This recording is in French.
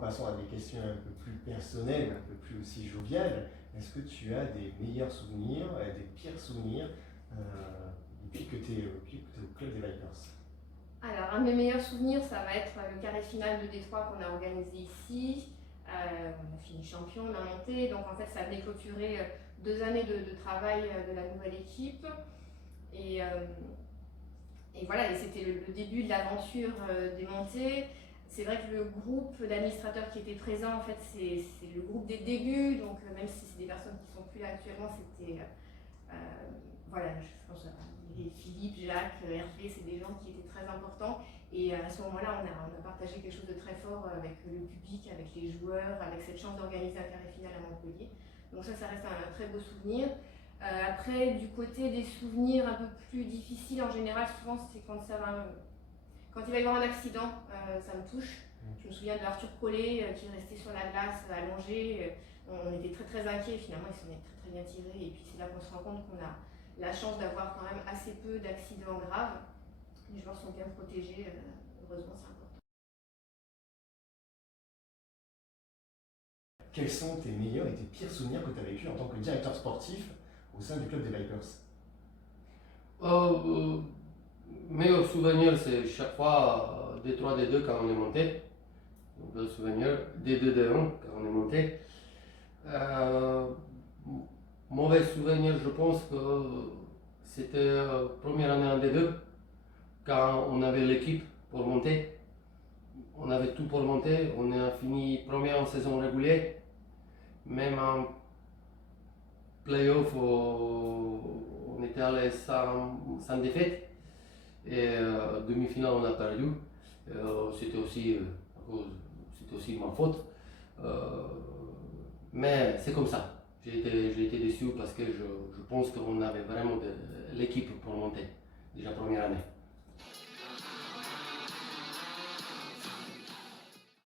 Passons à des questions un peu plus personnelles, un peu plus aussi joviales. Est-ce que tu as des meilleurs souvenirs, des pires souvenirs depuis que tu es au club des Vipers? Alors, un de mes meilleurs souvenirs, ça va être le carré final de Détroit qu'on a organisé ici. On a fini champion, on a monté. Donc, en fait, ça venait clôturer 2 années de travail de la nouvelle équipe. Et, voilà, et c'était le début de l'aventure des montées. C'est vrai que le groupe d'administrateurs qui était présent, en fait, c'est le groupe des débuts. Donc, même si c'est des personnes qui ne sont plus là actuellement, c'était. Voilà, je pense Philippe, Jacques, Hervé, c'est des gens qui étaient très importants. Et à ce moment-là, on a partagé quelque chose de très fort avec le public, avec les joueurs, avec cette chance d'organiser un carré final à Montpellier. Donc ça reste un très beau souvenir. Après, du côté des souvenirs un peu plus difficiles, en général, souvent c'est quand il va y avoir un accident, ça me touche. Je me souviens de Arthur Collet qui est resté sur la glace allongé. On était très très inquiets, finalement il s'en est très très bien tiré. Et puis c'est là qu'on se rend compte qu'on a la chance d'avoir quand même assez peu d'accidents graves. Les joueurs sont bien protégés, heureusement c'est important. Quels sont tes meilleurs et tes pires souvenirs que tu as vécu en tant que directeur sportif au sein du club des Vipers? Euh, Meilleur souvenir, c'est chaque fois D3, D2 quand on est monté. Donc, le souvenir, D2, D1 quand on est monté. Euh, Mauvais souvenir, je pense que c'était première année en D2, quand on avait l'équipe pour monter. On avait tout pour monter. On a fini premier en saison régulière. Même en playoff, on était allé sans défaite. Et demi-finale, on a perdu. C'était aussi ma faute. Mais c'est comme ça. J'ai été déçu parce que je pense qu'on avait vraiment l'équipe pour monter, déjà première année.